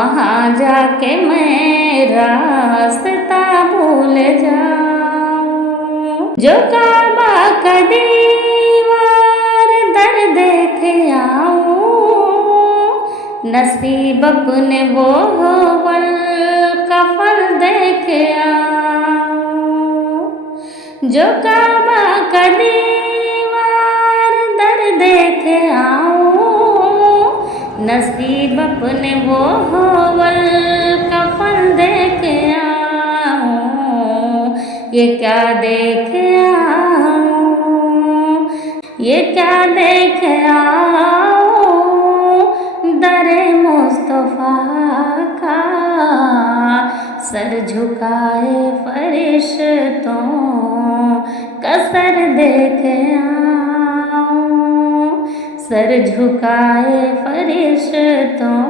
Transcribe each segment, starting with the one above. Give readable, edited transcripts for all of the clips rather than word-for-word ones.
वहाँ जाके मैं रास्ता भूल जाऊं। जो काबा का दीवार दर देख आऊं, नसीब अपने वो वल का फल देख आऊं। जो काबा का दीवार दर देख आऊं, नसीब अपने वो वल का फल देख आऊं। ये क्या देख आऊं, ये क्या देख आऊं, दरे मुस्तफा का सर झुकाए फरिश्तों का सर देख आऊं। सर झुकाए फरिश्तों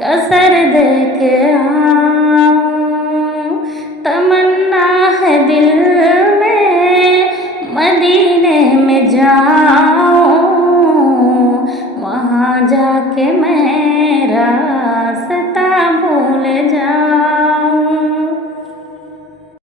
का सर देख आऊं। तमन्ना है दिल में मदीने में जाऊं, वहाँ जाके मैं